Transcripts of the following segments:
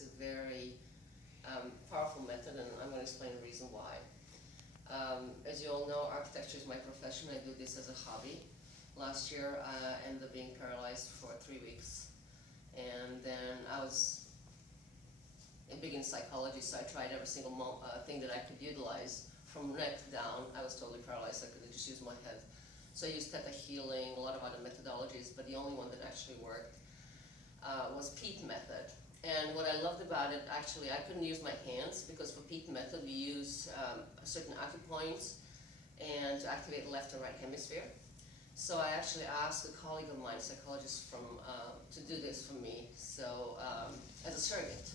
it's a very powerful method, and I'm going to explain the reason why. As you all know, architecture is my profession. I do this as a hobby. Last year, I ended up being paralyzed for 3 weeks, and then I was big in psychology, so I tried every single thing that I could utilize. From neck down, I was totally paralyzed. I could just use my head. So I used theta healing, a lot of other methodologies, but the only one that actually worked was PEAT method. And what I loved about it, actually, I couldn't use my hands, because for PEAT method we use certain acupoints and to activate the left and right hemisphere. So I actually asked a colleague of mine, a psychologist, to do this for me, so as a surrogate.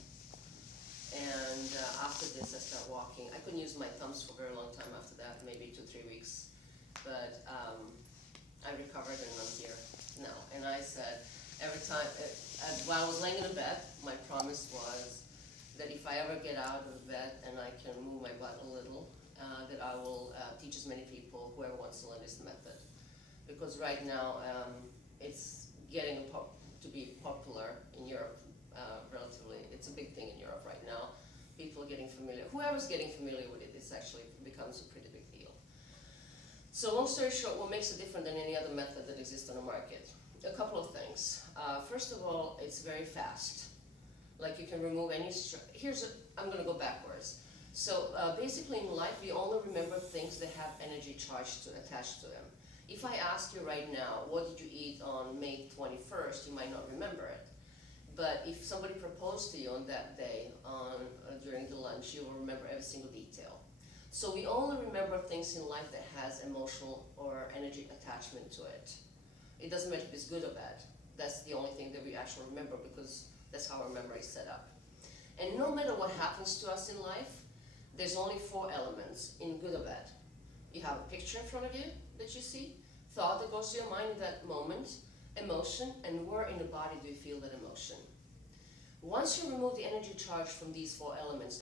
And after this, I started walking. I couldn't use my thumbs for a very long time after that, maybe 2-3 weeks. But I recovered, and I'm here now. And I said, every time, while I was laying in a bed, my promise was that if I ever get out of bed and I can move my butt a little, that I will teach as many people, whoever wants to learn this method. Because right now, it's getting to be popular in Europe. Relatively, it's a big thing in Europe right now. People are getting familiar. Whoever's getting familiar with it, it's actually becomes a pretty big deal. So long story short, what makes it different than any other method that exists on the market? A couple of things. First of all, it's very fast. Like, you can remove any I'm going to go backwards. So basically in life, we only remember things that have energy charge attached to them. If I ask you right now, what did you eat on May 21st, you might not remember it. But if somebody proposed to you on that day, during the lunch, you will remember every single detail. So we only remember things in life that has emotional or energy attachment to it. It doesn't matter if it's good or bad. That's the only thing that we actually remember, because that's how our memory is set up. And no matter what happens to us in life, there's only 4 elements, in good or bad. You have a picture in front of you that you see, thought that goes to your mind in that moment, emotion, and where in the body do you feel that emotion. Once you remove the energy charge from these 4 elements,